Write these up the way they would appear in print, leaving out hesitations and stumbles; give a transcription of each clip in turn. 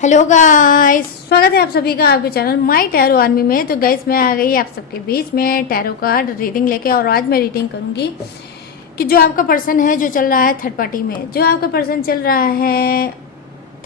Hello guys, स्वागत है आप सभी का आपके चैनल माय टैरो आर्मी में। तो गाइस मैं आ गई आप सबके बीच में टैरो कार्ड रीडिंग लेके। और आज मैं रीडिंग करूंगी कि जो आपका पर्सन है जो चल रहा है थर्ड पार्टी में, जो आपका पर्सन चल रहा है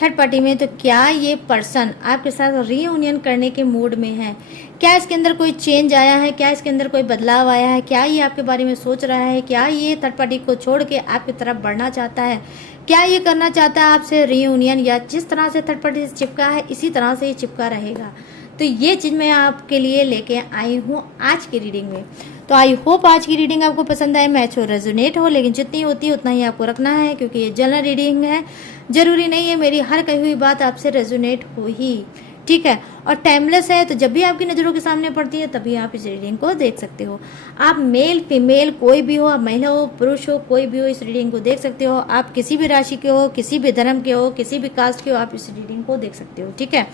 थर्ड पार्टी में, तो क्या ये पर्सन आपके साथ रीयूनियन करने के मूड में है? क्या इसके अंदर कोई चेंज आया है? क्या इसके अंदर कोई बदलाव आया है? क्या ये आपके बारे में सोच रहा है? क्या ये थर्ड पार्टी को छोड़ के आपकी तरफ बढ़ना चाहता है? क्या ये करना चाहता है आपसे रीयूनियन, या जिस तरह से थर्ड पार्टी से चिपका है इसी तरह से ही चिपका रहेगा? तो ये चीज़ मैं आपके लिए लेके आई हूँ आज की रीडिंग में। तो आई होप आज की रीडिंग आपको पसंद आए, मैच हो, रेजोनेट हो। लेकिन जितनी होती है उतना ही आपको रखना है, क्योंकि ये जनरल रीडिंग है। जरूरी नहीं है मेरी हर कही हुई बात आपसे रेजोनेट हो ही, ठीक है। और टाइमलेस है, तो जब भी आपकी नज़रों के सामने पड़ती है तभी आप इस रीडिंग को देख सकते हो। आप मेल फीमेल कोई भी हो, आप महिला हो पुरुष हो, कोई भी हो, इस रीडिंग को देख सकते हो। आप किसी भी राशि के हो, किसी भी धर्म के हो, किसी भी कास्ट के हो, आप इस रीडिंग को देख सकते हो, ठीक है।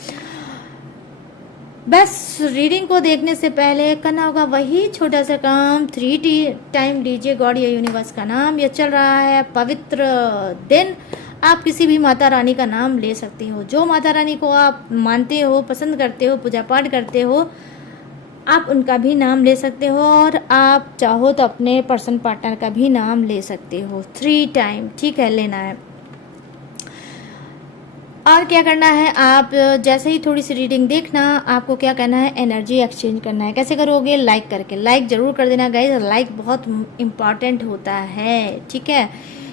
बस रीडिंग को देखने से पहले करना होगा वही छोटा सा काम, 3 टाइम डीजे गॉड या यूनिवर्स का नाम। यह चल रहा है पवित्र दिन। आप किसी भी माता रानी का नाम ले सकते हो, जो माता रानी को आप मानते हो, पसंद करते हो, पूजा पाठ करते हो, आप उनका भी नाम ले सकते हो। और आप चाहो तो अपने पर्सन पार्टनर का भी नाम ले सकते हो 3 टाइम, ठीक है, लेना है। और क्या करना है, आप जैसे ही थोड़ी सी रीडिंग देखना, आपको क्या करना है, एनर्जी एक्सचेंज करना है। कैसे करोगे? लाइक करके। लाइक जरूर कर देना गाइस, लाइक बहुत इम्पॉर्टेंट होता है, ठीक है।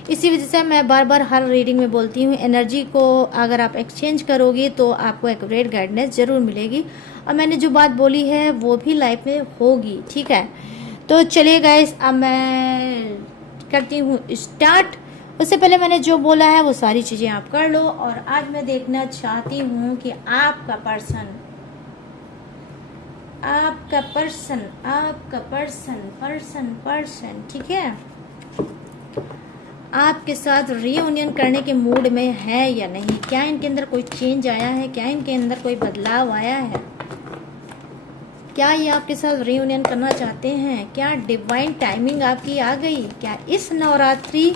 इसी वजह से मैं बार बार हर रीडिंग में बोलती हूँ, एनर्जी को अगर आप एक्सचेंज करोगे तो आपको एक्यूरेट गाइडेंस जरूर मिलेगी। और मैंने जो बात बोली है वो भी लाइफ में होगी, ठीक है। तो चलिए गाइस, अब मैं करती हूँ स्टार्ट। उससे पहले मैंने जो बोला है वो सारी चीज़ें आप कर लो। और आज मैं देखना चाहती हूँ कि आपका पर्सन ठीक है, आपके साथ रीयूनियन करने के मूड में है या नहीं। क्या इनके अंदर कोई चेंज आया है? क्या इनके अंदर कोई बदलाव आया है? क्या ये आपके साथ रीयूनियन करना चाहते हैं? क्या डिवाइन टाइमिंग आपकी आ गई? क्या इस नवरात्रि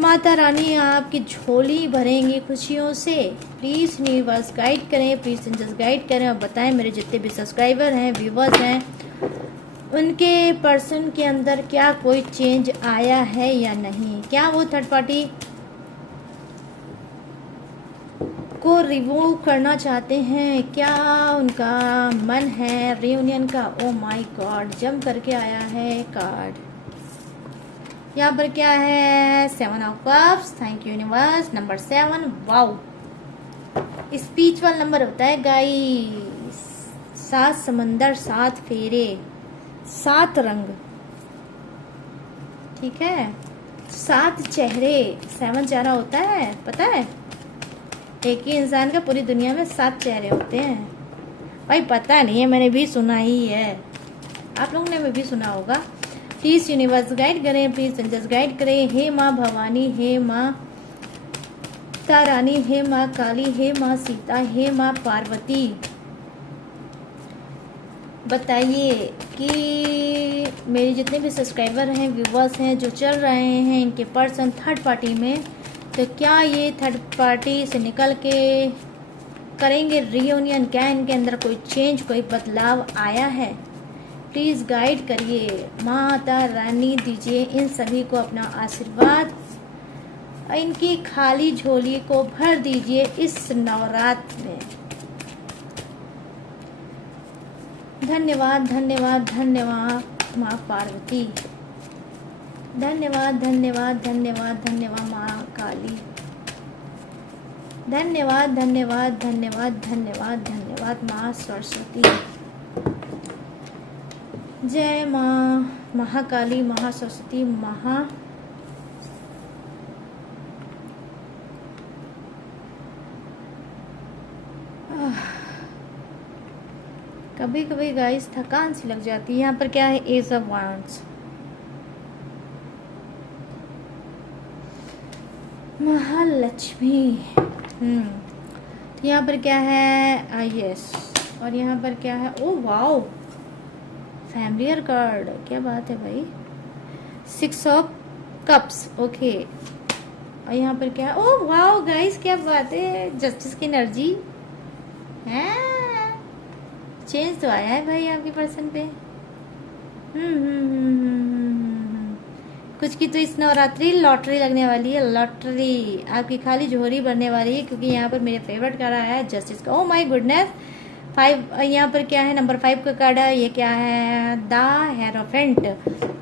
माता रानी आपकी झोली भरेंगी खुशियों से? प्लीज़ यूनिवर्स गाइड करें, प्लीज़ एंजल्स गाइड करें और बताएं मेरे जितने भी सब्सक्राइबर हैं, व्यूवर्स हैं, उनके पर्सन के अंदर क्या कोई चेंज आया है या नहीं। क्या वो थर्ड पार्टी को रिमूव करना चाहते हैं? क्या उनका मन है रीयूनियन का? ओ माय गॉड, जम करके आया है कार्ड। यहाँ पर क्या है? 7 of cups. Thank you universe. Number 7, wow, spiritual number होता है गाइस। 7 समंदर, 7 फेरे, 7 रंग, ठीक है, 7 चेहरे। 7 चेहरा होता है, पता है? एक ही इंसान का पूरी दुनिया में 7 चेहरे होते हैं। भाई पता नहीं है, मैंने भी सुना ही है, आप लोगों ने भी सुना होगा। प्लीज़ यूनिवर्स गाइड करें, प्लीज़ एंजल्स गाइड करें। हे माँ भवानी, हे माँ तारानी, हे माँ काली, हे माँ सीता, हे माँ पार्वती, बताइए कि मेरे जितने भी सब्सक्राइबर हैं, व्यूवर्स हैं, जो चल रहे हैं इनके पर्सन थर्ड पार्टी में, तो क्या ये थर्ड पार्टी से निकल के करेंगे रीयूनियन? क्या इनके अंदर कोई चेंज, कोई बदलाव आया है? प्लीज़ गाइड करिए माता रानी, दीजिए इन सभी को अपना आशीर्वाद, इनकी खाली झोली को भर दीजिए इस नवरात्र में। धन्यवाद धन्यवाद धन्यवाद माँ पार्वती, धन्यवाद धन्यवाद धन्यवाद धन्यवाद माँ काली, धन्यवाद धन्यवाद धन्यवाद धन्यवाद धन्यवाद माँ सरस्वती। जय माँ महाकाली, महासरस्वती, कभी कभी गाइस थकान सी लग जाती है। यहाँ पर क्या है? Ace of wands, Mahalakshmi. तो यहाँ पर क्या है? यस। और यहाँ पर क्या है? ओ वाओ, फैमिलियर कार्ड, क्या बात है भाई। 6 ऑफ कप्स, ओके। और यहाँ पर क्या, ओह वाओ गाइस, क्या बात है, जस्टिस की एनर्जी है, चेंज तो आया है भाई आपके पर्सन पे। कुछ की तो इस नवरात्रि लॉटरी लगने वाली है, लॉटरी आपकी खाली झोरी भरने वाली है, क्योंकि यहाँ पर मेरे फेवरेट का रहा है जस्टिस का। ओह माय गुडनेस, 5 यहाँ पर क्या है, नंबर 5 का कार्ड है, ये क्या है, the hierophant.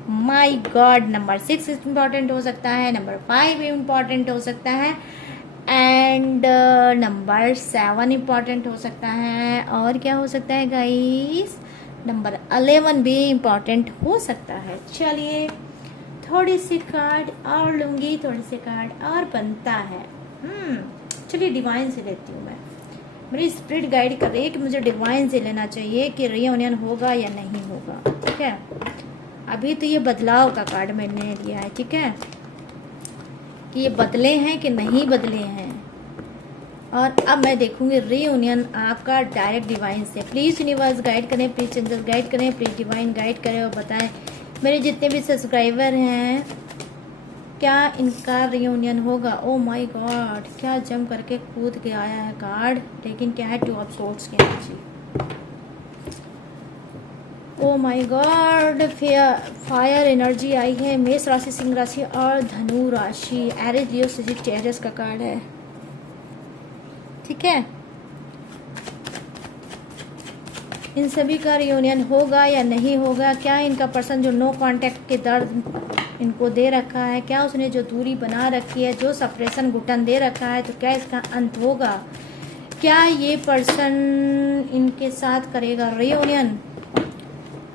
My God, number 6 important हो सकता है, नंबर 5 इम्पॉर्टेंट हो सकता है, एंड नंबर 7 इम्पॉर्टेंट हो सकता है, और क्या हो सकता है गाइस, नंबर 11 भी इम्पॉर्टेंट हो सकता है। चलिए थोड़ी सी कार्ड और लूंगी, थोड़ी सी कार्ड और बनता है। चलिए डिवाइन से लेती हूँ मैं, मेरी स्पिरिट गाइड कर रही है कि मुझे डिवाइन से लेना चाहिए कि रियूनियन होगा या नहीं होगा। ठीक है, अभी तो ये बदलाव का कार्ड मैंने लिया है, ठीक है, कि ये बदले हैं कि नहीं बदले हैं, और अब मैं देखूंगी रीयूनियन आपका डायरेक्ट डिवाइन से। प्लीज़ यूनिवर्स गाइड करें, प्लीज़ एंजल गाइड करें, प्लीज़ डिवाइन गाइड करें और बताएं मेरे जितने भी सब्सक्राइबर हैं क्या इनका रीयूनियन होगा। ओ माय गॉड, क्या जम करके कूद के आया है कार्ड, लेकिन क्या है, 2 ऑफ सोर्ड्स की energy. Oh my God, fire energy आई है, मेष राशि, सिंह राशि और धनु राशि, एरिस, लियो, सेजिटेरियस का कार्ड है। ठीक है, इन सभी का रियूनियन होगा या नहीं होगा, क्या इनका पर्सन जो नो कांटेक्ट के दर्द इनको दे रखा है, क्या उसने जो दूरी बना रखी है, जो सप्रेशन घुटन दे रखा है, तो क्या इसका अंत होगा, क्या ये पर्सन इनके साथ करेगा रियूनियन,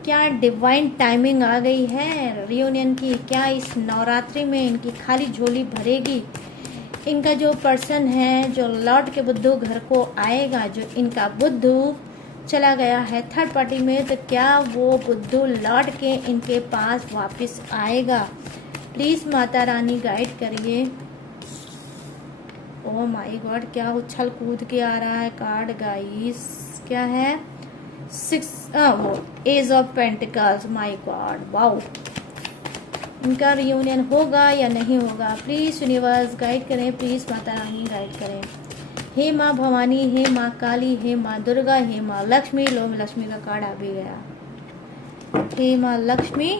क्या डिवाइन टाइमिंग आ गई है रियूनियन की, क्या इस नवरात्रि में इनकी खाली झोली भरेगी, इनका जो पर्सन है जो लौट के बुद्धू घर को आएगा, जो इनका बुद्धू चला गया है थर्ड पार्टी में, तो क्या वो बुद्धू लौट के इनके पास वापस आएगा। प्लीज़ माता रानी गाइड करिए। ओह माय गॉड, क्या उछल कूद के आ रहा है कार्ड गाइस, क्या है, 6 वो ace of pentacles. My god, wow, इनका रियूनियन होगा या नहीं होगा, प्लीज़ यूनिवर्स गाइड करें, प्लीज़ माता रानी गाइड करें। हे माँ भवानी, हे माँ काली, हे माँ दुर्गा, हे माँ लक्ष्मी, लो लक्ष्मी का कार्ड आ भी गया। हे माँ लक्ष्मी,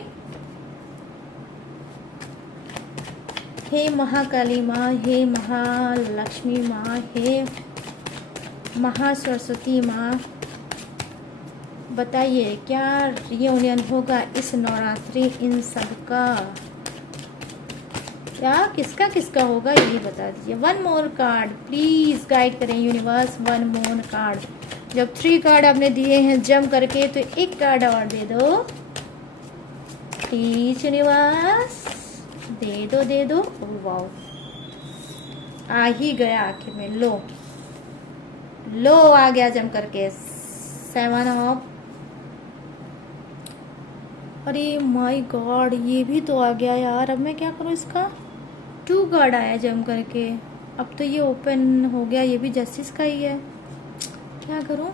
हे महाकाली माँ, हे महालक्ष्मी माँ, हे महासरस्वती माँ, बताइए क्या रियूनियन होगा इस नवरात्रि इन सबका, क्या किसका किसका होगा ये बता दीजिए। 1 मोर कार्ड प्लीज गाइड करें यूनिवर्स, 1 मोर कार्ड। जब 3 कार्ड आपने दिए हैं जम करके, तो 1 कार्ड और दे दो प्लीज यूनिवर्स, दे दो दे दो। वाओ, आ ही गया आखिर में, लो लो आ गया जम करके, 7 ऑफ, अरे माय गॉड, ये भी तो आ गया यार, अब मैं क्या करूँ इसका। 2 कार्ड आया जम करके, अब तो ये ओपन हो गया, ये भी जस्टिस का ही है, क्या करूँ।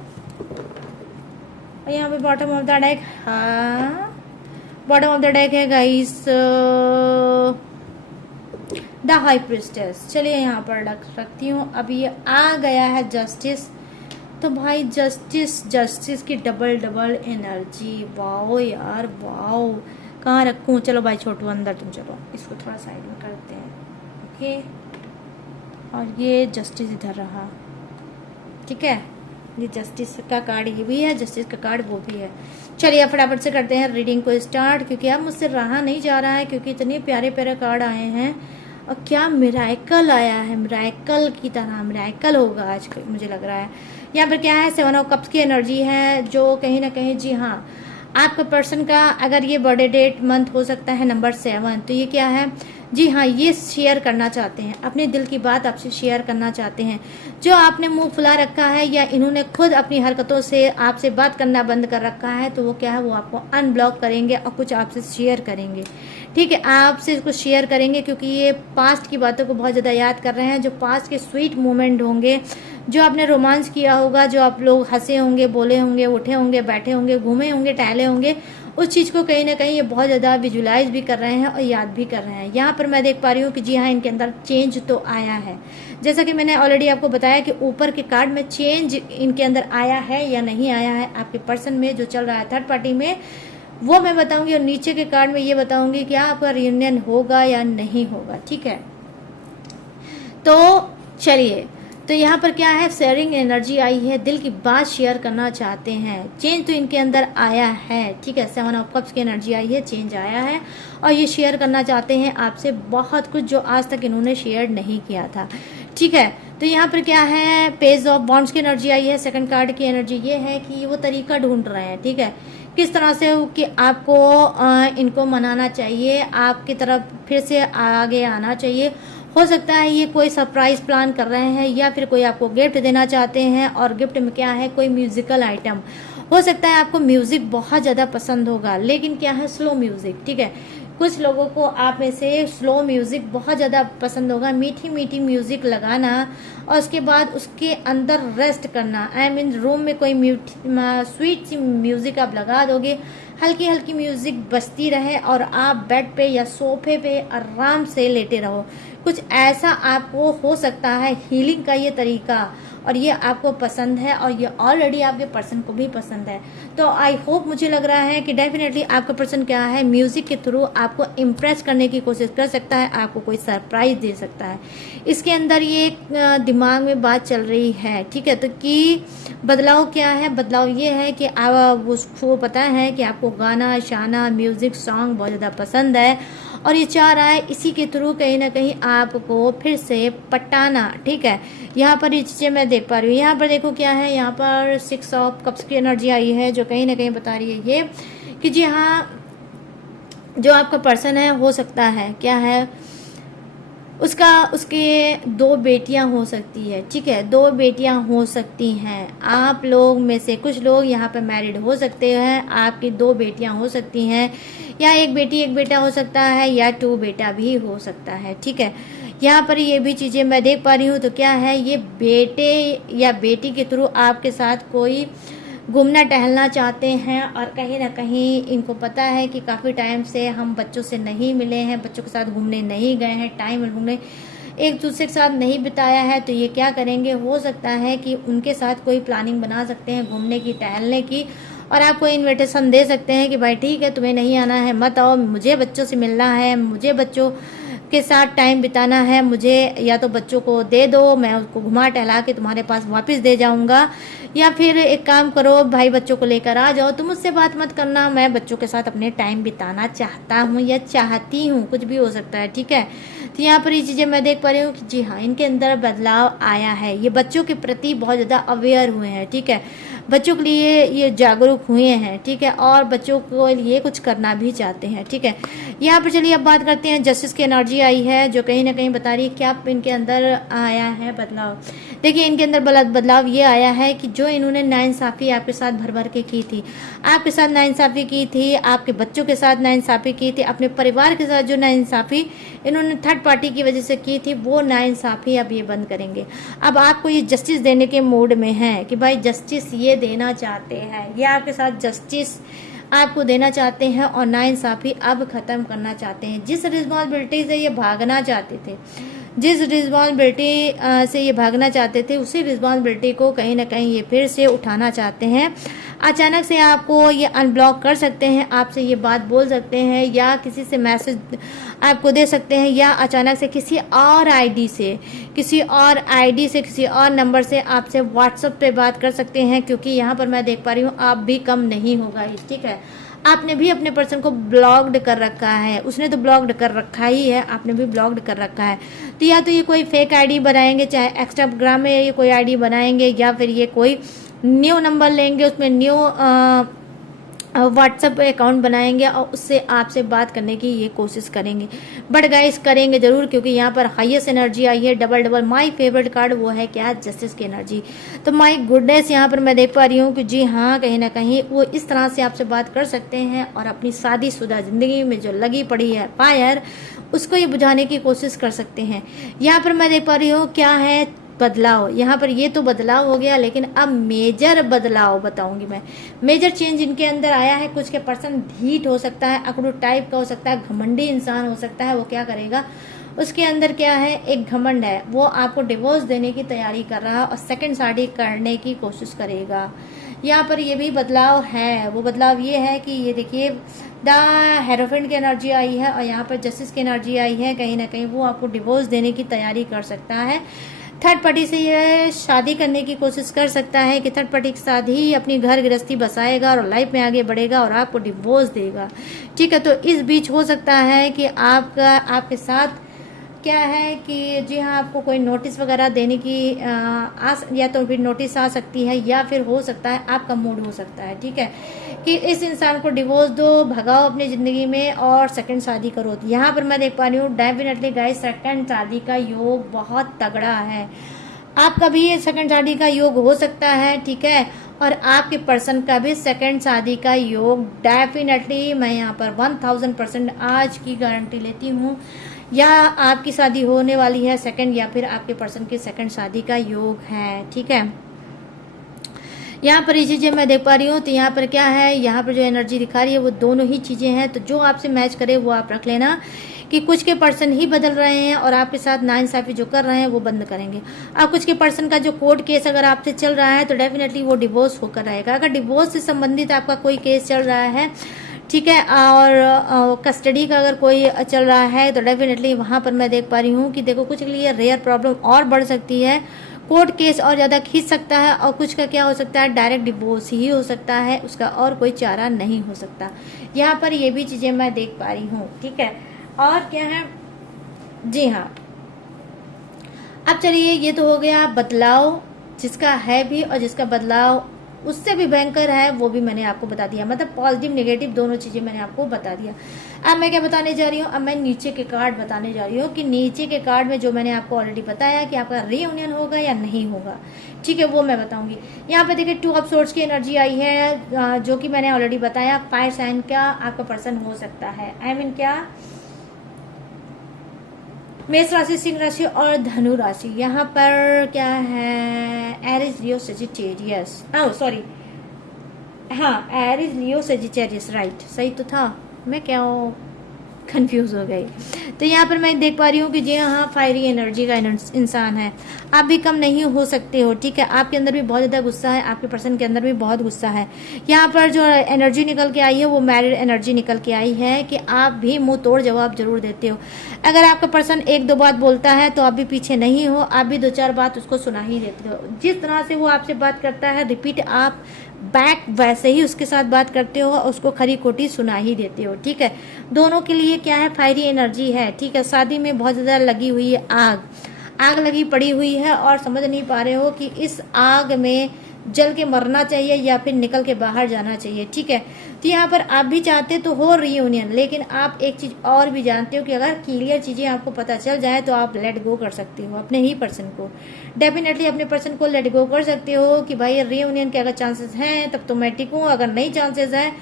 और यहाँ पे बॉटम ऑफ द डेक, हाँ बॉटम ऑफ द डेक है गाइस द हाई प्रिस्टेस। चलिए यहाँ पर रखती हूँ। अब ये आ गया है जस्टिस, तो भाई जस्टिस, जस्टिस की डबल डबल एनर्जी। वाओ यार वाओ, कहाँ रखूँ, चलो भाई छोटू अंदर, तुम चलो इसको थोड़ा साइड में करते हैं। ओके, और ये जस्टिस इधर रहा, ठीक है, ये जस्टिस का कार्ड ये भी है, जस्टिस का कार्ड वो भी है। चलिए फटाफट से करते हैं रीडिंग को स्टार्ट, क्योंकि अब मुझसे रहा नहीं जा रहा है, क्योंकि इतने प्यारे प्यारे कार्ड आए हैं, और क्या मिराइकल आया है, मिराइकल की तरह मिराइकल होगा आज मुझे लग रहा है। यहाँ पर क्या है, 7 ऑफ कप्स की एनर्जी है, जो कहीं ना कहीं, जी हाँ, आपका पर्सन का अगर ये बर्थडे डेट मंथ हो सकता है नंबर 7, तो ये क्या है, जी हाँ, ये शेयर करना चाहते हैं, अपने दिल की बात आपसे शेयर करना चाहते हैं। जो आपने मुंह फुला रखा है या इन्होंने खुद अपनी हरकतों से आपसे बात करना बंद कर रखा है, तो वो क्या है, वो आपको अनब्लॉक करेंगे और कुछ आपसे शेयर करेंगे। ठीक है, आपसे इसको शेयर करेंगे, क्योंकि ये पास्ट की बातों को बहुत ज़्यादा याद कर रहे हैं, जो पास्ट के स्वीट मोमेंट होंगे, जो आपने रोमांस किया होगा, जो आप लोग हंसे होंगे, बोले होंगे, उठे होंगे, बैठे होंगे, घूमे होंगे, टहले होंगे, उस चीज़ को कहीं ना कहीं ये बहुत ज़्यादा विजुलाइज भी कर रहे हैं और याद भी कर रहे हैं। यहाँ पर मैं देख पा रही हूँ कि जी हाँ, इनके अंदर चेंज तो आया है। जैसा कि मैंने ऑलरेडी आपको बताया कि ऊपर के कार्ड में चेंज इनके अंदर आया है या नहीं आया है आपके पर्सन में जो चल रहा है थर्ड पार्टी में, वो मैं बताऊंगी। और नीचे के कार्ड में ये बताऊंगी कि आपका रियूनियन होगा या नहीं होगा। ठीक है, तो चलिए, तो यहाँ पर क्या है, शेयरिंग एनर्जी आई है, दिल की बात शेयर करना चाहते हैं। चेंज तो इनके अंदर आया है। ठीक है, 7 ऑफ कप्स की एनर्जी आई है, चेंज आया है और ये शेयर करना चाहते हैं आपसे बहुत कुछ जो आज तक इन्होंने शेयर नहीं किया था। ठीक है, तो यहाँ पर क्या है, पेज ऑफ बॉन्ड्स की एनर्जी आई है। सेकंड कार्ड की एनर्जी ये है कि वो तरीका ढूंढ रहे हैं। ठीक है, किस तरह से कि आपको इनको मनाना चाहिए, आपकी तरफ फिर से आगे आना चाहिए। हो सकता है ये कोई सरप्राइज प्लान कर रहे हैं या फिर कोई आपको गिफ्ट देना चाहते हैं और गिफ्ट में क्या है, कोई म्यूजिकल आइटम हो सकता है। आपको म्यूजिक बहुत ज़्यादा पसंद होगा, लेकिन क्या है, स्लो म्यूजिक। ठीक है, कुछ लोगों को आप में से स्लो म्यूजिक बहुत ज़्यादा पसंद होगा, मीठी मीठी म्यूजिक लगाना और उसके बाद उसके अंदर रेस्ट करना। आई मीन रूम में कोई स्वीट सी म्यूजिक आप लगा दोगे, हल्की हल्की म्यूजिक बजती रहे और आप बेड पे या सोफे पे आराम से लेटे रहो। कुछ ऐसा आपको हो सकता है, हीलिंग का ये तरीका, और ये आपको पसंद है और ये ऑलरेडी आपके पर्सन को भी पसंद है। तो आई होप, मुझे लग रहा है कि डेफिनेटली आपका पर्सन क्या है, म्यूजिक के थ्रू आपको इम्प्रेस करने की कोशिश कर सकता है, आपको कोई सरप्राइज दे सकता है। इसके अंदर ये दिमाग में बात चल रही है। ठीक है, तो कि बदलाव क्या है, बदलाव ये है कि उसको पता है कि आपको गाना शाना म्यूजिक सॉन्ग बहुत ज़्यादा पसंद है और ये चाह रहा है इसी के थ्रू कहीं ना कहीं आपको फिर से पटाना। ठीक है, यहाँ पर ये चीज़ें मैं देख पा रही हूँ। यहाँ पर देखो क्या है, यहाँ पर 6 ऑफ कप्स की एनर्जी आई है जो कहीं ना कहीं बता रही है ये कि जी हाँ, जो आपका पर्सन है हो सकता है क्या है, उसके 2 बेटियां हो सकती है। ठीक है, 2 बेटियां हो सकती हैं। आप लोग में से कुछ लोग यहाँ पे मैरिड हो सकते हैं, आपकी 2 बेटियां हो सकती हैं या 1 बेटी 1 बेटा हो सकता है या 2 बेटा भी हो सकता है। ठीक है, यहाँ पर ये भी चीज़ें मैं देख पा रही हूँ। तो क्या है, ये बेटे या बेटी के थ्रू आपके साथ कोई घूमना टहलना चाहते हैं और कहीं ना कहीं इनको पता है कि काफ़ी टाइम से हम बच्चों से नहीं मिले हैं, बच्चों के साथ घूमने नहीं गए हैं, टाइम घूमने एक दूसरे के साथ नहीं बिताया है। तो ये क्या करेंगे, हो सकता है कि उनके साथ कोई प्लानिंग बना सकते हैं घूमने की, टहलने की, और आपको इन्विटेशन दे सकते हैं कि भाई ठीक है, तुम्हें नहीं आना है मत आओ, मुझे बच्चों से मिलना है, मुझे बच्चों के साथ टाइम बिताना है, मुझे या तो बच्चों को दे दो, मैं उसको घुमा टहला के तुम्हारे पास वापस दे जाऊंगा, या फिर एक काम करो भाई बच्चों को लेकर आ जाओ, तुम मुझसे बात मत करना, मैं बच्चों के साथ अपने टाइम बिताना चाहता हूँ या चाहती हूँ, कुछ भी हो सकता है। ठीक है, तो यहाँ पर ये चीज़ें मैं देख पा रही हूँ कि जी हाँ, इनके अंदर बदलाव आया है, ये बच्चों के प्रति बहुत ज़्यादा अवेयर हुए हैं। ठीक है, बच्चों के लिए ये जागरूक हुए हैं। ठीक है, और बच्चों को लिए कुछ करना भी चाहते हैं। ठीक है, यहाँ पर चलिए अब बात करते हैं, जस्टिस की एनर्जी आई है जो कहीं ना कहीं बता रही है क्या इनके अंदर आया है बदलाव। देखिए, इनके अंदर बदलाव ये आया है कि जो इन्होंने नाइंसाफ़ी आपके साथ भर भर के की थी, आपके साथ नाइंसाफ़ी की थी, आपके बच्चों के साथ नाइंसाफ़ी की थी, अपने परिवार के साथ जो नाइंसाफ़ी इन्होंने थर्ड पार्टी की वजह से की थी, वो नाइंसाफ़ी अब ये बंद करेंगे। अब आपको ये जस्टिस देने के मूड में है कि भाई जस्टिस ये देना चाहते हैं, ये आपके साथ जस्टिस आपको देना चाहते हैं और नाइंसाफ़ी अब ख़त्म करना चाहते हैं। जिस रिस्पॉन्सिबिलिटी से ये भागना चाहते थे, जिस रिस्पॉन्सिबिलिटी से ये भागना चाहते थे, उसी रिस्पॉन्सिबिलिटी को कहीं ना कहीं ये फिर से उठाना चाहते हैं। अचानक से आपको ये अनब्लॉक कर सकते हैं, आपसे ये बात बोल सकते हैं या किसी से मैसेज आपको दे सकते हैं, या अचानक से किसी और आईडी से किसी और नंबर से आपसे व्हाट्सएप पे बात कर सकते हैं, क्योंकि यहाँ पर मैं देख पा रही हूँ आप भी कम नहीं होगा। ठीक है, आपने भी अपने पर्सन को ब्लॉक्ड कर रखा है, उसने तो ब्लॉक्ड कर रखा ही है, आपने भी ब्लॉक्ड कर रखा है। तो या तो ये कोई फेक आईडी बनाएंगे, चाहे इंस्टाग्राम में ये कोई आईडी बनाएंगे, या फिर ये कोई न्यू नंबर लेंगे, उसमें न्यू व्हाट्सएप अकाउंट बनाएंगे और उससे आपसे बात करने की ये कोशिश करेंगे। बट गाइस करेंगे ज़रूर, क्योंकि यहाँ पर हाईएस्ट एनर्जी आई है, डबल माय फेवरेट कार्ड वो है क्या, जस्टिस की एनर्जी। तो माय गुडनेस, यहाँ पर मैं देख पा रही हूँ कि जी हाँ, कहीं ना कहीं वो इस तरह से आपसे बात कर सकते हैं और अपनी शादीशुदा ज़िंदगी में जो लगी पड़ी है फायर, उसको ये बुझाने की कोशिश कर सकते हैं। यहाँ पर मैं देख पा रही हूँ क्या है, बदलाव, यहाँ पर ये तो बदलाव हो गया, लेकिन अब मेजर बदलाव बताऊंगी मैं। मेजर चेंज इनके अंदर आया है। कुछ के पर्सन ढीठ हो सकता है, अकड़ू टाइप का हो सकता है, घमंडी इंसान हो सकता है। वो क्या करेगा, उसके अंदर क्या है, एक घमंड है, वो आपको डिवोर्स देने की तैयारी कर रहा है और सेकंड शादी करने की कोशिश करेगा। यहाँ पर ये भी बदलाव है। वो बदलाव ये है कि ये देखिए द हेरोफेंट की एनर्जी आई है और यहाँ पर जस्टिस की एनर्जी आई है। कहीं ना कहीं वो आपको डिवोर्स देने की तैयारी कर सकता है। थर्ड पार्टी से ये शादी करने की कोशिश कर सकता है कि थर्ड पार्टी के साथ ही अपनी घर गृहस्थी बसाएगा और लाइफ में आगे बढ़ेगा और आपको डिवोर्स देगा। ठीक है, तो इस बीच हो सकता है कि आपके साथ क्या है कि जी हाँ, आपको कोई नोटिस वगैरह देने की या तो फिर नोटिस आ सकती है, या फिर हो सकता है आपका मूड हो सकता है, ठीक है, कि इस इंसान को डिवोर्स दो, भगाओ अपनी ज़िंदगी में और सेकंड शादी करो। यहाँ पर मैं देख पा रही हूँ डेफिनेटली गाइस सेकंड शादी का योग बहुत तगड़ा है। आपका भी ये सेकंड शादी का योग हो सकता है, ठीक है, और आपके पर्सन का भी सेकंड शादी का योग डेफिनेटली मैं यहाँ पर 1000% आज की गारंटी लेती हूँ। या आपकी शादी होने वाली है सेकंड, या फिर आपके पर्सन की सेकंड शादी का योग है, ठीक है। यहाँ पर ये चीज़ें मैं देख पा रही हूँ। तो यहाँ पर क्या है, यहाँ पर जो एनर्जी दिखा रही है वो दोनों ही चीज़ें हैं। तो जो आपसे मैच करे वो आप रख लेना कि कुछ के पर्सन ही बदल रहे हैं और आपके साथ नाइंसाफ़ी जो कर रहे हैं वो बंद करेंगे। और कुछ के पर्सन का जो कोर्ट केस अगर आपसे चल रहा है तो डेफिनेटली वो डिवोर्स होकर रहेगा। अगर डिवोर्स से संबंधित आपका कोई केस चल रहा है, ठीक है, और कस्टडी का अगर कोई चल रहा है तो डेफिनेटली वहाँ पर मैं देख पा रही हूँ कि देखो कुछ के लिए रेयर प्रॉब्लम और बढ़ सकती है, कोर्ट केस और ज़्यादा खींच सकता है, और कुछ का क्या हो सकता है, डायरेक्ट डिवोर्स ही हो सकता है, उसका और कोई चारा नहीं हो सकता। यहाँ पर ये भी चीज़ें मैं देख पा रही हूँ, ठीक है। और क्या है, जी हाँ, अब चलिए ये तो हो गया बदलाव जिसका है भी और जिसका बदलाव उससे भी भयंकर है, वो भी मैंने आपको बता दिया। मतलब पॉजिटिव नेगेटिव दोनों चीज़ें मैंने आपको बता दिया। अब मैं क्या बताने जा रही हूँ, अब मैं नीचे के कार्ड बताने जा रही हूँ कि नीचे के कार्ड में जो मैंने आपको ऑलरेडी बताया कि आपका रीयूनियन होगा या नहीं होगा, ठीक है, वो मैं बताऊंगी। यहाँ पे देखिए 2 ऑफ सोर्ड्स की एनर्जी आई है, जो कि मैंने ऑलरेडी बताया। फायर साइन का आपका पर्सन हो सकता है, आई मीन क्या, मेष राशि, सिंह राशि और धनु राशि। यहाँ पर क्या है, एरिस लियो सेजिटेरियस, सॉरी, हाँ, एरिस लियो सेजिटेरियस, राइट, सही तो था, मैं क्या कंफ्यूज हो गई। तो यहाँ पर मैं देख पा रही हूँ कि जी हाँ, फायरी एनर्जी का इंसान है। आप भी कम नहीं हो सकते हो, ठीक है, आपके अंदर भी बहुत ज़्यादा गुस्सा है, आपके पर्सन के अंदर भी बहुत गुस्सा है। यहाँ पर जो एनर्जी निकल के आई है वो मैरिड एनर्जी निकल के आई है कि आप भी मुंह तोड़ जवाब जरूर देते हो। अगर आपका पर्सन 1-2 बात बोलता है तो आप भी पीछे नहीं हो, आप भी 2-4 बात उसको सुना ही देते हो। जिस तरह से वो आपसे बात करता है रिपीट आप बैक वैसे ही उसके साथ बात करते हो और उसको खरी खोटी सुना ही देते हो, ठीक है। दोनों के लिए क्या है, फायरी एनर्जी है, ठीक है। शादी में बहुत ज़्यादा लगी हुई है आग लगी पड़ी हुई है और समझ नहीं पा रहे हो कि इस आग में जल के मरना चाहिए या फिर निकल के बाहर जाना चाहिए, ठीक है। तो यहाँ पर आप भी चाहते तो हो रीयूनियन, लेकिन आप एक चीज़ और भी जानते हो कि अगर क्लियर चीज़ें आपको पता चल जाए तो आप लेट गो कर सकते हो अपने ही पर्सन को। डेफिनेटली अपने पर्सन को लेट गो कर सकते हो कि भाई रीयूनियन के अगर चांसेस हैं तब तो मैं टिकूँ, अगर नहीं चांसेस हैं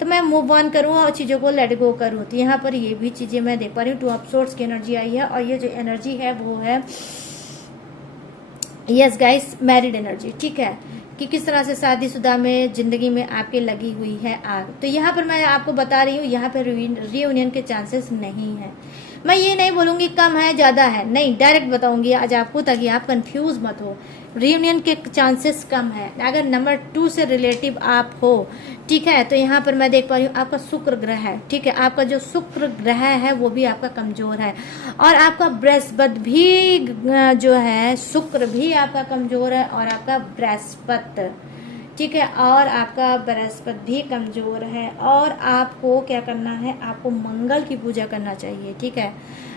तो मैं मूव ऑन करूँ और चीज़ों को लेट गो करूँ। तो यहाँ पर ये भी चीज़ें मैं देख पा रही हूँ। 2 ऑफ सोर्ड्स की एनर्जी आई है और ये जो एनर्जी है वो है यस गाइस मैरिड एनर्जी, ठीक है, कि किस तरह से शादीशुदा में ज़िंदगी में आपके लगी हुई है आग। तो यहाँ पर मैं आपको बता रही हूँ यहाँ पर रीयूनियन के चांसेस नहीं है। मैं ये नहीं बोलूँगी कम है ज़्यादा है, नहीं, डायरेक्ट बताऊँगी आज आपको ताकि आप कंफ्यूज मत हो। रीयूनियन के चांसेस कम है अगर नंबर 2 से रिलेटिव आप हो, ठीक है। तो यहाँ पर मैं देख पा रही हूँ आपका शुक्र ग्रह है, ठीक है, आपका जो शुक्र ग्रह है वो भी आपका कमज़ोर है और आपका बृहस्पति भी जो है, शुक्र भी आपका कमज़ोर है और आपका बृहस्पति, ठीक है, और आपका बृहस्पति भी कमज़ोर है। और आपको क्या करना है, आपको मंगल की पूजा करना चाहिए, ठीक है।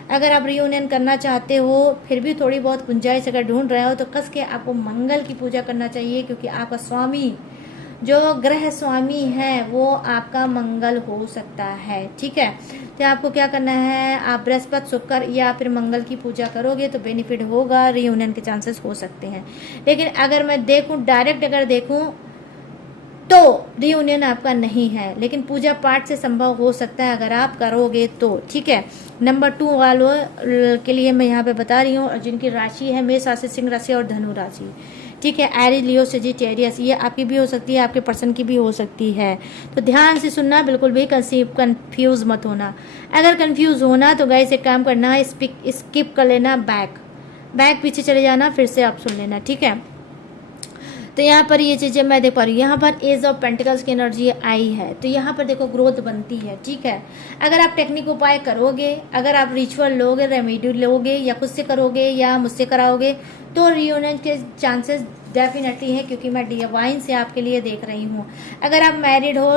अगर आप रियूनियन करना चाहते हो फिर भी थोड़ी बहुत गुंजाइश अगर ढूंढ रहे हो तो कस के आपको मंगल की पूजा करना चाहिए, क्योंकि आपका स्वामी जो ग्रह स्वामी है वो आपका मंगल हो सकता है, ठीक है। तो आपको क्या करना है, आप बृहस्पति, शुक्र या फिर मंगल की पूजा करोगे तो बेनिफिट होगा, रियूनियन के चांसेस हो सकते हैं। लेकिन अगर मैं देखूं डायरेक्ट, अगर देखूं तो रियूनियन आपका नहीं है, लेकिन पूजा पाठ से संभव हो सकता है अगर आप करोगे तो, ठीक है। नंबर 2 वालों के लिए मैं यहाँ पे बता रही हूँ, और जिनकी राशि है मेष राशि, सिंह राशि और धनु राशि, ठीक है। एरीज, लियो, सेजिटेरियस, ये आपकी भी हो सकती है, आपके पर्सन की भी हो सकती है। तो ध्यान से सुनना, बिल्कुल भी कंफ्यूज मत होना। अगर कंफ्यूज होना तो गाइस एक काम करना, स्किप कर लेना, बैक पीछे चले जाना, फिर से आप सुन लेना, ठीक है। तो यहाँ पर ये चीज़ें मैं देख पा रही हूँ, यहाँ पर एज ऑफ पेंटिकल्स की एनर्जी आई है, तो यहाँ पर देखो ग्रोथ बनती है, ठीक है। अगर आप टेक्निक उपाय करोगे, अगर आप रिचुअल लोगे, रेमेडी लोगे, या खुद से करोगे या मुझसे कराओगे, तो रियूनियन के चांसेस डेफिनेटली है, क्योंकि मैं डिवाइन से आपके लिए देख रही हूँ। अगर आप मैरिड हो,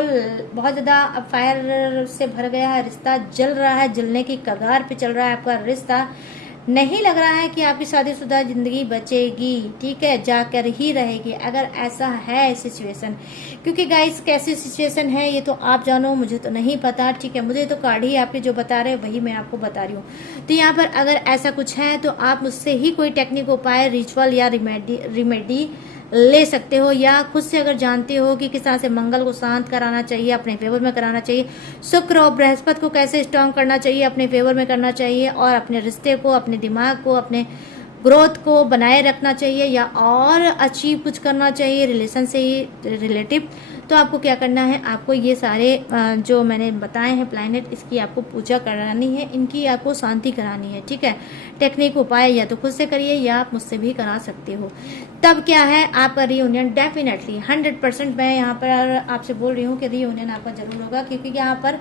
बहुत ज़्यादा फायर से भर गया है रिश्ता, जल रहा है, जलने की कगार पे चल रहा है आपका रिश्ता, नहीं लग रहा है कि आपकी शादीशुदा जिंदगी बचेगी, ठीक है, जाकर ही रहेगी, अगर ऐसा है सिचुएशन। क्योंकि गाइस कैसी सिचुएशन है ये तो आप जानो, मुझे तो नहीं पता, ठीक है। मुझे तो कार्ड ही आपके जो बता रहे हैं वही मैं आपको बता रही हूँ। तो यहाँ पर अगर ऐसा कुछ है तो आप मुझसे ही कोई टेक्निक उपाय, रिचुअल या रिमेडी ले सकते हो, या खुद से अगर जानते हो कि किस तरह से मंगल को शांत कराना चाहिए, अपने फेवर में कराना चाहिए, शुक्र और बृहस्पति को कैसे स्ट्रांग करना चाहिए, अपने फेवर में करना चाहिए, और अपने रिश्ते को, अपने दिमाग को, अपने ग्रोथ को बनाए रखना चाहिए, या और अचीव कुछ करना चाहिए रिलेशन से ही रिलेटिव, तो आपको क्या करना है, आपको ये सारे जो मैंने बताए हैं प्लैनेट, इसकी आपको पूजा करानी है, इनकी आपको शांति करानी है, ठीक है। टेक्निक उपाय या तो खुद से करिए या आप मुझसे भी करा सकते हो। तब क्या है, आपका रियूनियन डेफिनेटली 100% मैं यहाँ पर आपसे बोल रही हूँ कि रियूनियन आपका जरूर होगा, क्योंकि यहाँ पर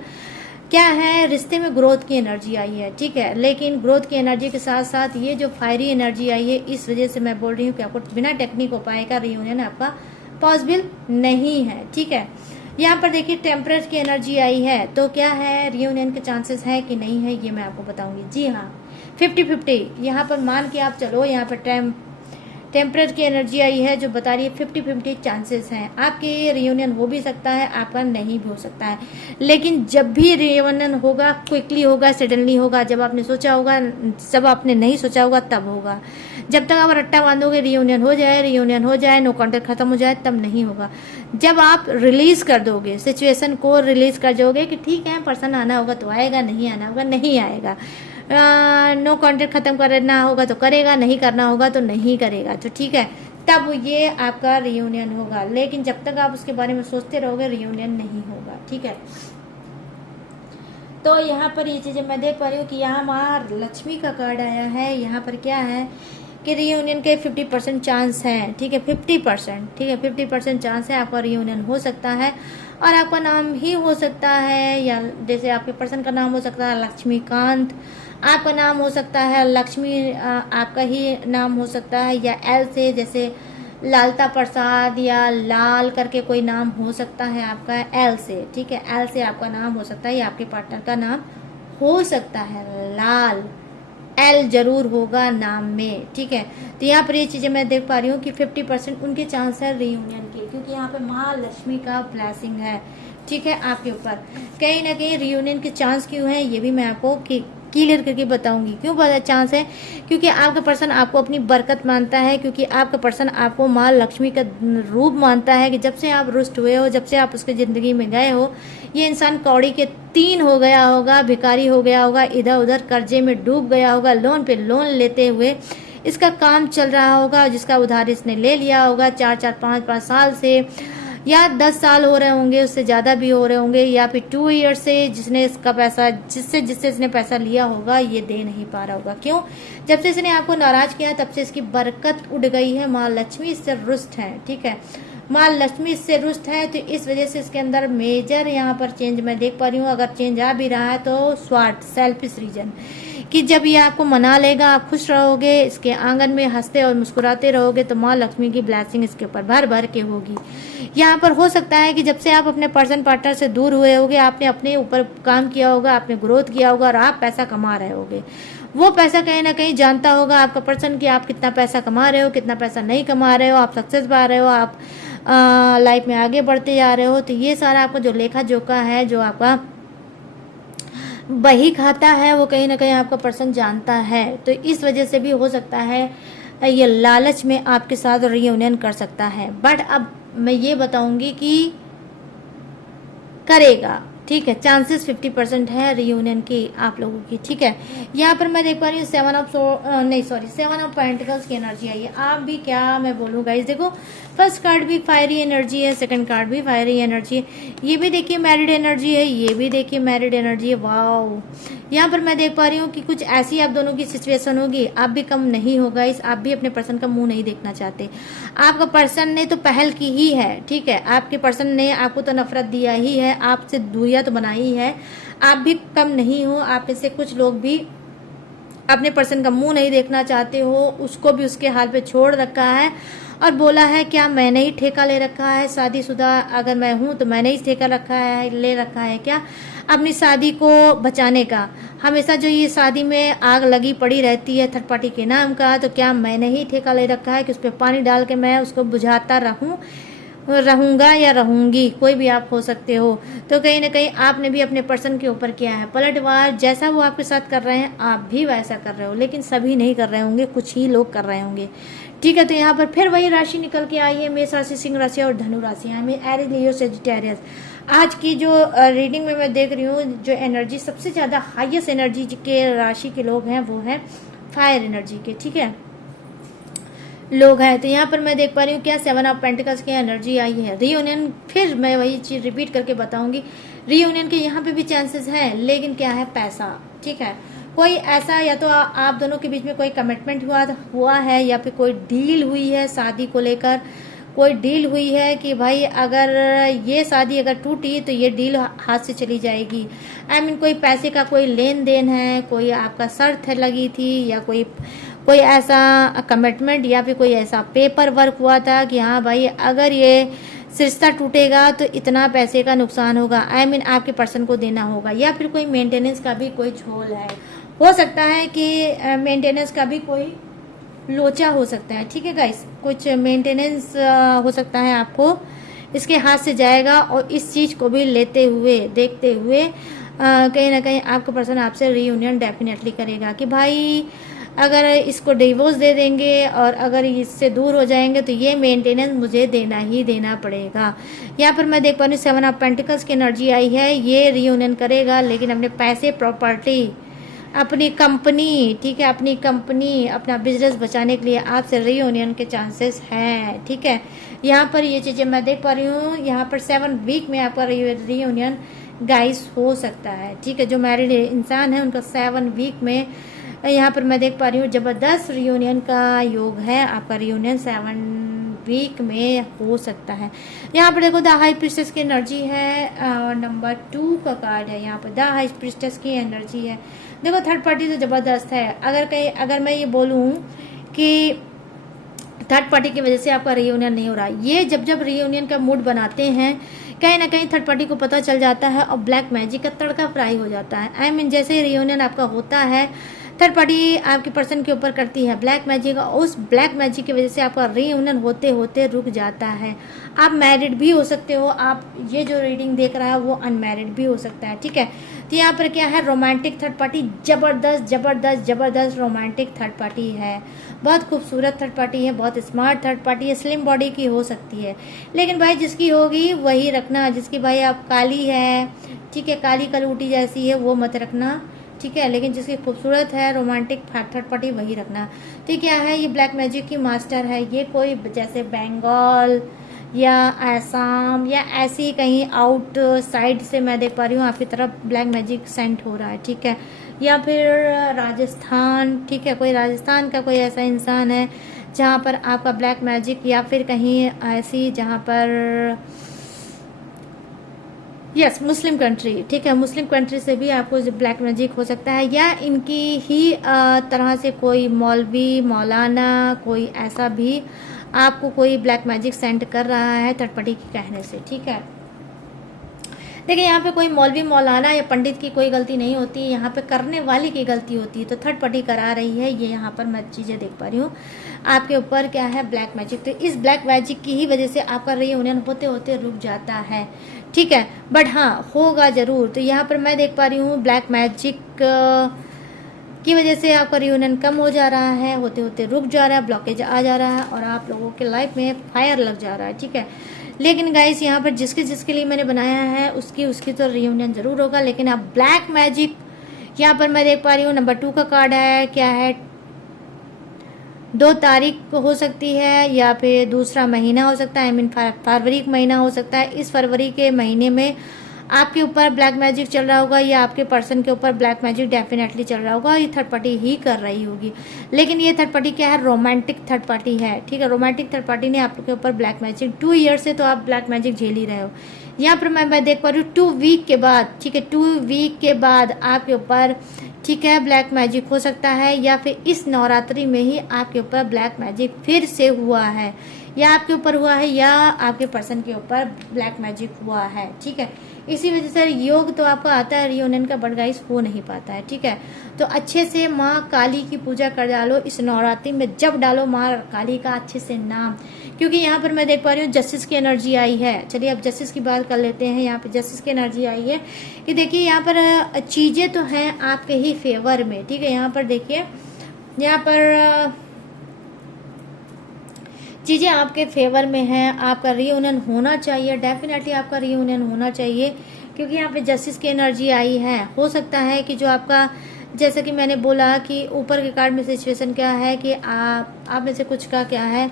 क्या है, रिश्ते में ग्रोथ की एनर्जी आई है, ठीक है। लेकिन ग्रोथ की एनर्जी के साथ साथ ये जो फायरी एनर्जी आई है, इस वजह से मैं बोल रही हूँ कि आपको बिना टेक्निक उपाय का रियूनियन आपका पॉसिबल नहीं है, ठीक है। यहाँ पर देखिए टेम्परेचर की एनर्जी आई है, तो क्या है, रियूनियन के चांसेस है कि नहीं है ये मैं आपको बताऊंगी। जी हाँ, 50-50 यहाँ पर मान के आप चलो, यहाँ पर टेम्परेचर की एनर्जी आई है जो बता रही है 50-50 चांसेस हैं। आपके रियूनियन हो भी सकता है, आपका नहीं भी हो सकता है, लेकिन जब भी रियूनियन होगा क्विकली होगा, सडनली होगा, जब आपने सोचा होगा, जब आपने नहीं सोचा होगा तब होगा। जब तक आप रट्टा बांधोगे रियूनियन हो जाए, नो कॉन्टेक्ट खत्म हो जाए, तब नहीं होगा। जब आप रिलीज कर दोगे, सिचुएशन को रिलीज कर दोगे कि ठीक है पर्सन आना होगा तो आएगा, नहीं आना होगा नहीं आएगा, नो कॉन्टेक्ट खत्म करना होगा तो करेगा, नहीं करना होगा तो नहीं करेगा, तो ठीक है, तब ये आपका रियूनियन होगा। लेकिन जब तक आप उसके बारे में सोचते रहोगे रियूनियन नहीं होगा, ठीक है। तो यहाँ पर ये चीजें मैं देख पा रही हूँ कि यहाँ माँ लक्ष्मी का कार्ड आया है। यहाँ पर क्या है कि रियूनियन के 50% चांस है, ठीक है, 50%, ठीक है, 50% चांस है आपका रियूनियन हो सकता है, और आपका नाम ही हो सकता है, या जैसे आपके पर्सन का नाम हो सकता है लक्ष्मीकांत, आपका नाम हो सकता है लक्ष्मी, आपका ही नाम हो सकता है, या एल से जैसे लालता प्रसाद या लाल करके कोई नाम हो सकता है आपका एल से, ठीक है, एल से आपका नाम हो सकता है, या आपके पार्टनर का नाम हो सकता है लाल, एल जरूर होगा नाम में, ठीक है। तो यहाँ पर ये चीजें मैं देख पा रही हूँ कि 50% उनके चांस है रियूनियन के, क्योंकि यहाँ पे महालक्ष्मी का ब्लेसिंग है, ठीक है, आपके ऊपर। कहीं ना कहीं रियूनियन के चांस क्यों है ये भी मैं आपको क्लियर करके बताऊंगी। क्यों बड़ा चांस है, क्योंकि आपका पर्सन आपको अपनी बरकत मानता है, क्योंकि आपका पर्सन आपको माँ लक्ष्मी का रूप मानता है, कि जब से आप रुष्ट हुए हो, जब से आप उसके ज़िंदगी में गए हो, ये इंसान कौड़ी के 3 हो गया होगा, भिखारी हो गया होगा, इधर उधर कर्जे में डूब गया होगा, लोन पे लोन लेते हुए इसका काम चल रहा होगा, जिसका उधार इसने ले लिया होगा 4-4, 5-5 साल से, या 10 साल हो रहे होंगे, उससे ज़्यादा भी हो रहे होंगे, या फिर 2 ईयर से जिसने इसका पैसा जिससे इसने पैसा लिया होगा ये दे नहीं पा रहा होगा। क्यों? जब से इसने आपको नाराज किया तब से इसकी बरकत उड़ गई है, माँ लक्ष्मी इससे रुष्ट है, ठीक है, माँ लक्ष्मी इससे रुष्ट है, तो इस वजह से इसके अंदर मेजर यहाँ पर चेंज मैं देख पा रही हूँ। अगर चेंज आ भी रहा है तो स्वार्थ, सेल्फिश रीजन, कि जब ये आपको मना लेगा, आप खुश रहोगे, इसके आंगन में हंसते और मुस्कुराते रहोगे, तो माँ लक्ष्मी की ब्लेसिंग इसके ऊपर भर भर के होगी। यहाँ पर हो सकता है कि जब से आप अपने पर्सन पार्टनर से दूर हुए होगे, आपने अपने ऊपर काम किया होगा, आपने ग्रोथ किया होगा, और आप पैसा कमा रहे होगे। वो पैसा कहीं ना कहीं जानता होगा आपका पर्सन कि आप कितना पैसा कमा रहे हो, कितना पैसा नहीं कमा रहे हो, आप सक्सेस पा रहे हो, आप लाइफ में आगे बढ़ते जा रहे हो। तो ये सारा आपका जो लेखा जोखा है, जो आपका बही खाता है, वो कहीं ना कहीं आपका पर्सन जानता है। तो इस वजह से भी हो सकता है ये लालच में आपके साथ रियूनियन कर सकता है। बट अब मैं ये बताऊंगी कि करेगा, ठीक है, चांसेस 50% है रियूनियन की आप लोगों की, ठीक है। यहाँ पर मैं देख पा रही हूँ 7 ऑफ पेंटिकल्स की एनर्जी आई है। आप भी क्या मैं बोलूँ गाइस, देखो फर्स्ट कार्ड भी फायरी एनर्जी है, सेकंड कार्ड भी फायरी एनर्जी है, ये भी देखिए मैरिड एनर्जी है, ये भी देखिए मैरिड एनर्जी है। वाओ, यहाँ पर मैं देख पा रही हूँ कि कुछ ऐसी आप दोनों की सिचुएशन होगी, आप भी कम नहीं होगा इस, आप भी अपने पर्सन का मुंह नहीं देखना चाहते। आपका पर्सन ने तो पहल की ही है, ठीक है, आपके पर्सन ने आपको तो नफरत दिया ही है, आपसे दूरियां तो बनाई ही है। आप भी कम नहीं हो, आप में से कुछ लोग भी अपने पर्सन का मुंह नहीं देखना चाहते हो, उसको भी उसके हाल पे छोड़ रखा है और बोला है क्या मैंने ही ठेका ले रखा है, शादीशुदा अगर मैं हूं तो मैंने ही ठेका रखा है, ले रखा है क्या अपनी शादी को बचाने का। हमेशा जो ये शादी में आग लगी पड़ी रहती है थर्ड पार्टी के नाम का, तो क्या मैंने ही ठेका ले रखा है कि उस पर पानी डाल के मैं उसको बुझाता रहूंगा या रहूंगी, कोई भी आप हो सकते हो। तो कहीं ना कहीं आपने भी अपने पर्सन के ऊपर किया है पलटवार, जैसा वो आपके साथ कर रहे हैं आप भी वैसा कर रहे हो, लेकिन सभी नहीं कर रहे होंगे, कुछ ही लोग कर रहे होंगे, ठीक है। तो यहाँ पर फिर वही राशि निकल के आई है, मेष राशि, सिंह राशि और धनु राशि, एरीज, लियो, सेजिटेरियस। आज की जो रीडिंग में मैं देख रही हूँ, जो एनर्जी सबसे ज़्यादा हाईएस्ट एनर्जी के राशि के लोग हैं वो है फायर एनर्जी के, ठीक है, लोग हैं। तो यहाँ पर मैं देख पा रही हूँ क्या 7 ऑफ पेंटिकल्स की एनर्जी आई है, रीयूनियन। फिर मैं वही चीज रिपीट करके बताऊंगी, रीयूनियन के यहाँ पे भी चांसेस हैं, लेकिन क्या है, पैसा, ठीक है। कोई ऐसा या तो आप दोनों के बीच में कोई कमिटमेंट हुआ है, या फिर कोई डील हुई है शादी को लेकर, कोई डील हुई है कि भाई अगर ये शादी अगर टूटी तो ये डील हाथ से चली जाएगी। कोई पैसे का कोई लेन देन है, कोई आपका शर्त लगी थी, या कोई ऐसा कमिटमेंट या फिर कोई ऐसा पेपर वर्क हुआ था कि हाँ भाई अगर ये रिश्ता टूटेगा तो इतना पैसे का नुकसान होगा, आपके पर्सन को देना होगा। या फिर कोई मेंटेनेंस का भी कोई झोल है, हो सकता है कि मेंटेनेंस का भी कोई लोचा हो सकता है, ठीक है गाइस, कुछ मेंटेनेंस हो सकता है आपको इसके हाथ से जाएगा। और इस चीज़ को भी लेते हुए देखते हुए कहीं ना कहीं आपका पर्सन आपसे रीयूनियन डेफिनेटली करेगा कि भाई अगर इसको डिवोर्स दे देंगे और अगर इससे दूर हो जाएंगे तो ये मेंटेनेंस मुझे देना ही देना पड़ेगा। यहाँ पर मैं देख पा रही हूँ 7 ऑफ पेंटिकल्स की एनर्जी आई है, ये रीयूनियन करेगा, लेकिन अपने पैसे, प्रॉपर्टी, अपनी कंपनी, ठीक है, अपनी कंपनी, अपना बिजनेस बचाने के लिए आपसे रीयूनियन के चांसेस हैं, ठीक है। यहाँ पर ये चीज़ें मैं देख पा रही हूँ, यहाँ पर 7 वीक में आपका रीयूनियन गाइस हो सकता है, ठीक है। जो मैरिड इंसान है उनका 7 वीक में यहाँ पर मैं देख पा रही हूँ जबरदस्त रियूनियन का योग है, आपका रियूनियन 7 वीक में हो सकता है। यहाँ पर देखो द हाई प्रिस्टेस की एनर्जी है, नंबर 2 का कार्ड है, यहाँ पर द हाई प्रिस्टेस की एनर्जी है। देखो थर्ड पार्टी तो जबरदस्त है, अगर मैं ये बोलूँ कि थर्ड पार्टी की वजह से आपका रियूनियन नहीं हो रहा, ये जब रियूनियन का मूड बनाते हैं कहीं ना कहीं थर्ड पार्टी को पता चल जाता है और ब्लैक मैजिक का तड़का फ्राई हो जाता है। जैसे ही रियूनियन आपका होता है, थर्ड पार्टी आपके पर्सन के ऊपर करती है ब्लैक मैजिक, और उस ब्लैक मैजिक की वजह से आपका रीयूनियन होते होते रुक जाता है। आप मैरिड भी हो सकते हो, आप ये जो रीडिंग देख रहा है वो अनमैरिड भी हो सकता है, ठीक है। तो यहाँ पर क्या है, रोमांटिक थर्ड पार्टी, जबरदस्त जबरदस्त जबरदस्त रोमांटिक थर्ड पार्टी है, बहुत खूबसूरत थर्ड पार्टी है, बहुत स्मार्ट थर्ड पार्टी है, स्लिम बॉडी की हो सकती है, लेकिन भाई जिसकी होगी वही रखना, जिसकी भाई आप काली है, ठीक है, काली कलूटी जैसी है वो मत रखना, ठीक है, लेकिन जिसकी खूबसूरत है रोमांटिक थर्ड पार्टी वही रखना। तो क्या है, ये ब्लैक मैजिक की मास्टर है, ये कोई जैसे बंगाल या असम या ऐसी कहीं आउट साइड से मैं देख पा रही हूँ आपकी तरफ ब्लैक मैजिक सेंट हो रहा है, ठीक है, या फिर राजस्थान, ठीक है, कोई राजस्थान का कोई ऐसा इंसान है जहाँ पर आपका ब्लैक मैजिक, या फिर कहीं ऐसी जहाँ पर यस मुस्लिम कंट्री, ठीक है, मुस्लिम कंट्री से भी आपको ब्लैक मैजिक हो सकता है, या इनकी ही तरह से कोई मौलवी मौलाना कोई ऐसा भी आपको कोई ब्लैक मैजिक सेंड कर रहा है थर्ड पार्टी के कहने से, ठीक है। देखिए यहाँ पे कोई मौलवी मौलाना या पंडित की कोई गलती नहीं होती, यहाँ पे करने वाले की गलती होती है, तो थर्ड पार्टी करा रही है, ये यहाँ पर मैं चीज़ें देख पा रही हूँ आपके ऊपर क्या है ब्लैक मैजिक। तो इस ब्लैक मैजिक की ही वजह से आपका रीयूनियन होते होते रुक जाता है, ठीक है, बट हाँ होगा ज़रूर। तो यहाँ पर मैं देख पा रही हूँ ब्लैक मैजिक की वजह से आपका रियूनियन कम हो जा रहा है, होते होते रुक जा रहा है, ब्लॉकेज आ जा रहा है और आप लोगों के लाइफ में फायर लग जा रहा है, ठीक है। लेकिन गाइस यहाँ पर जिसके जिसके लिए मैंने बनाया है उसकी तो रियूनियन ज़रूर होगा। लेकिन आप ब्लैक मैजिक यहाँ पर मैं देख पा रही हूँ नंबर 2 का कार्ड है, क्या है 2 तारीख हो सकती है या फिर दूसरा महीना हो सकता है, आई मीन फरवरी का महीना हो सकता है। इस फरवरी के महीने में आपके ऊपर ब्लैक मैजिक चल रहा होगा या आपके पर्सन के ऊपर ब्लैक मैजिक डेफिनेटली चल रहा होगा। ये थर्ड पार्टी ही कर रही होगी, लेकिन ये थर्ड पार्टी क्या है, रोमांटिक थर्ड पार्टी है, ठीक है। रोमांटिक थर्ड पार्टी ने आपके ऊपर ब्लैक मैजिक 2 ईयर से तो आप ब्लैक मैजिक झेल ही रहे हो। यहाँ पर मैं देख पा रही हूँ 2 वीक के बाद, ठीक है, 2 वीक के बाद आपके ऊपर, ठीक है, ब्लैक मैजिक हो सकता है या फिर इस नवरात्रि में ही आपके ऊपर ब्लैक मैजिक फिर से हुआ है, या आपके ऊपर हुआ है या आपके पर्सन के ऊपर ब्लैक मैजिक हुआ है, ठीक है। इसी वजह से योग तो आपका आता है रियूनियन का, बट गाइस हो नहीं पाता है, ठीक है। तो अच्छे से माँ काली की पूजा कर डालो इस नवरात्रि में, जब डालो माँ काली का अच्छे से नाम, क्योंकि यहाँ पर मैं देख पा रही हूँ जस्टिस की एनर्जी आई है। चलिए अब जस्टिस की बात कर लेते हैं। यहाँ पर जस्टिस की एनर्जी आई है कि देखिए यहाँ पर चीज़ें तो हैं आपके ही फेवर में, ठीक है। यहाँ पर देखिए, यहाँ पर चीज़ें आपके फेवर में हैं, आपका रियूनियन होना चाहिए, डेफिनेटली आपका रियूनियन होना चाहिए, क्योंकि यहाँ पे जस्टिस की एनर्जी आई है। हो सकता है कि जो आपका, जैसे कि मैंने बोला कि ऊपर के कार्ड में सिचुएशन क्या है कि आप में से कुछ का क्या है,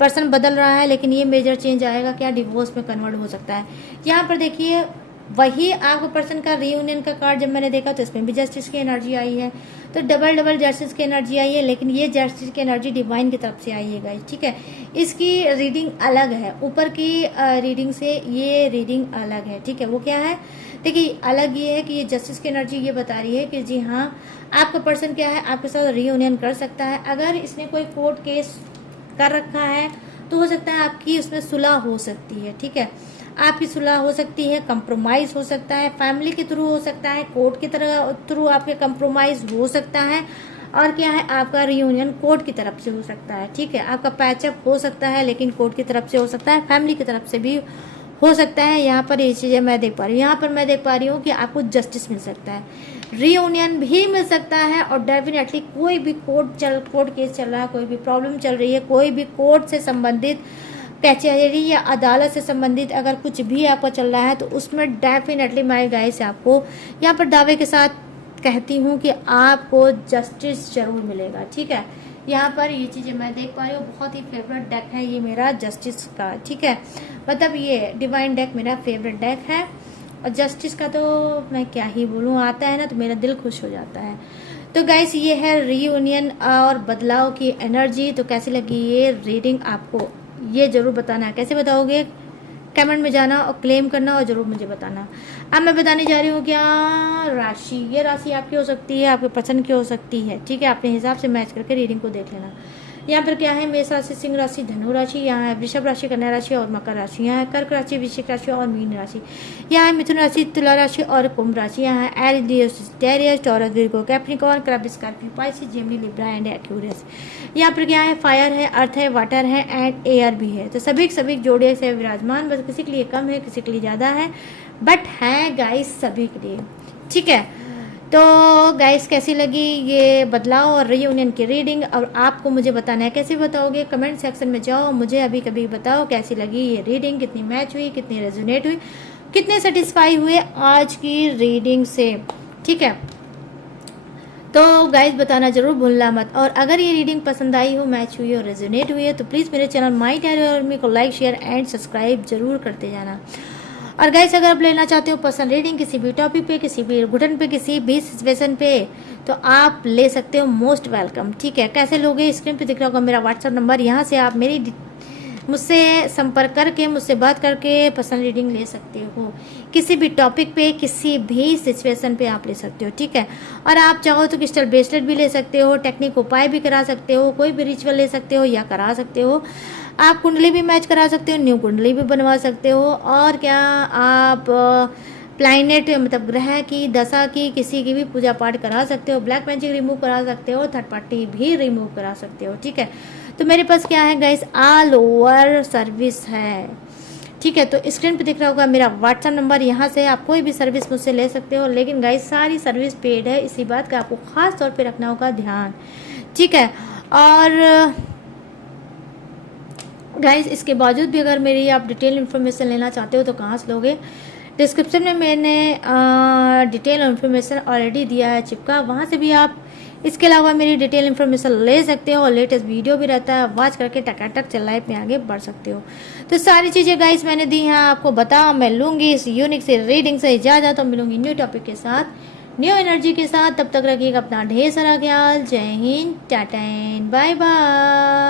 पर्सन बदल रहा है, लेकिन ये मेजर चेंज आएगा, क्या डिवोर्स में कन्वर्ट हो सकता है। यहाँ पर देखिए वही आपको पर्सन का रियूनियन का कार्ड जब मैंने देखा तो इसमें भी जस्टिस की एनर्जी आई है, तो डबल जस्टिस की एनर्जी आई है, लेकिन ये जस्टिस की एनर्जी डिवाइन की तरफ से आई है गाइस, ठीक है। इसकी रीडिंग अलग है, ऊपर की रीडिंग से ये रीडिंग अलग है, ठीक है। वो क्या है, देखिए अलग ये है कि ये जस्टिस की एनर्जी ये बता रही है कि जी हाँ, आपका पर्सन क्या है, आपके साथ रियूनियन कर सकता है। अगर इसने कोई कोर्ट केस कर रखा है तो हो सकता है आपकी उसमें सुलह हो सकती है, ठीक है। आपकी सुलह हो सकती है, कंप्रोमाइज़ हो सकता है, फैमिली के थ्रू हो सकता है, कोर्ट की तरह थ्रू आपके कंप्रोमाइज़ हो सकता है, और क्या है आपका रियूनियन कोर्ट की तरफ से हो सकता है, ठीक है। आपका पैचअप हो सकता है लेकिन कोर्ट की तरफ से हो सकता है, फैमिली की तरफ से भी हो सकता है। यहाँ पर ये चीज़ें मैं देख पा रही हूँ। यहाँ पर मैं देख पा रही हूँ कि आपको जस्टिस मिल सकता है, रियूनियन भी मिल सकता है, और डेफिनेटली कोई भी कोर्ट केस चल रहा है, कोई भी प्रॉब्लम चल रही है, कोई भी कोर्ट से संबंधित, कचहरी या अदालत से संबंधित अगर कुछ भी आपका चल रहा है तो उसमें डेफिनेटली मैं गाइस आपको यहाँ पर दावे के साथ कहती हूँ कि आपको जस्टिस जरूर मिलेगा, ठीक है। यहाँ पर ये चीज़ें मैं देख पा रही हूँ। बहुत ही फेवरेट डेक है ये मेरा जस्टिस का, ठीक है। मतलब ये डिवाइन डेक मेरा फेवरेट डेक है, और जस्टिस का तो मैं क्या ही बोलूँ, आता है ना तो मेरा दिल खुश हो जाता है। तो गाइस ये है रियूनियन और बदलाव की एनर्जी। तो कैसी लगी ये रीडिंग आपको, ये ज़रूर बताना। कैसे बताओगे, कमेंट में जाना और क्लेम करना और ज़रूर मुझे बताना। अब मैं बताने जा रही हूँ क्या राशि, ये राशि आपकी हो सकती है, आपके पसंद की हो सकती है, ठीक है। अपने हिसाब से मैच करके रीडिंग को देख लेना। यहाँ पर क्या है, मेष राशि, सिंह राशि, धनु राशि, यहाँ है वृषभ राशि, कन्या राशि और मकर राशि, यहाँ है कर्क राशि, वृश्चिक राशि और मीन राशि, यहाँ है मिथुन राशि, तुला राशि और कुंभ राशि, यहाँ है Aries, Taurus, Virgo, Capricorn, crab, Scorpio, Pisces, Gemini, Libra and Aquarius. यहाँ पर क्या है, फायर है, अर्थ है, वाटर है एंड एयर भी है। तो सभी जोड़े से विराजमान, बस किसी के लिए कम है, किसी के लिए ज़्यादा है, बट है गाइस सभी के लिए, ठीक है। तो गाइस कैसी लगी ये बदलाव और रियूनियन की रीडिंग, और आपको मुझे बताना है। कैसे बताओगे, कमेंट सेक्शन में जाओ, मुझे अभी कभी बताओ कैसी लगी ये रीडिंग, कितनी मैच हुई, कितनी रेजोनेट हुई, कितने सेटिस्फाई हुए आज की रीडिंग से, ठीक है। तो गाइस बताना जरूर भूलना मत, और अगर ये रीडिंग पसंद आई हो, मैच हुई और रेजोनेट हुई है तो प्लीज़ मेरे चैनल माई टैरो आर्मी को लाइक, शेयर एंड सब्सक्राइब जरूर करते जाना। और गाइस अगर आप लेना चाहते हो पर्सनल रीडिंग किसी भी टॉपिक पे, किसी भी घुटन पे, किसी भी सिचुएशन पे, तो आप ले सकते हो, मोस्ट वेलकम, ठीक है। कैसे लोगे, स्क्रीन पे दिख रहा होगा मेरा व्हाट्सअप नंबर, यहाँ से आप मुझसे संपर्क करके, मुझसे बात करके पर्सनल रीडिंग ले सकते हो, किसी भी टॉपिक पे, किसी भी सिचुएशन पे आप ले सकते हो, ठीक है। और आप चाहो तो क्रिस्टल ब्रेसलेट भी ले सकते हो, टेक्निक उपाय भी करा सकते हो, कोई भी रिचुअल ले सकते हो या करा सकते हो। आप कुंडली भी मैच करा सकते हो, न्यू कुंडली भी बनवा सकते हो, और क्या आप प्लैनेट मतलब ग्रह की दशा की किसी की भी पूजा पाठ करा सकते हो, ब्लैक मैजिक रिमूव करा सकते हो, थर्ड पार्टी भी रिमूव करा सकते हो, ठीक है। तो मेरे पास क्या है गाइस, ऑल ओवर सर्विस है, ठीक है। तो स्क्रीन पे दिख रहा होगा मेरा व्हाट्सअप नंबर, यहाँ से आप कोई भी सर्विस मुझसे ले सकते हो, लेकिन गाइस सारी सर्विस पेड है, इसी बात का आपको खास तौर पे रखना होगा ध्यान, ठीक है। और गाइस इसके बावजूद भी अगर मेरी आप डिटेल इन्फॉर्मेशन लेना चाहते हो तो कहाँ से लोगे? डिस्क्रिप्शन में मैंने डिटेल इन्फॉर्मेशन ऑलरेडी दिया है चिपका, वहाँ से भी आप इसके अलावा मेरी डिटेल इन्फॉर्मेशन ले सकते हो, और लेटेस्ट वीडियो भी रहता है, वॉच करके टकाटक चल लाइफ में आगे बढ़ सकते हो। तो सारी चीज़ें गाइस मैंने दी हैं आपको। बताओ मैं लूँगी इस यूनिक से रीडिंग से इजाज़त, तो मिलूंगी न्यू टॉपिक के साथ, न्यू एनर्जी के साथ। तब तक रखिएगा अपना ढेर सारा ख्याल। जय Hind, tata and bye bye.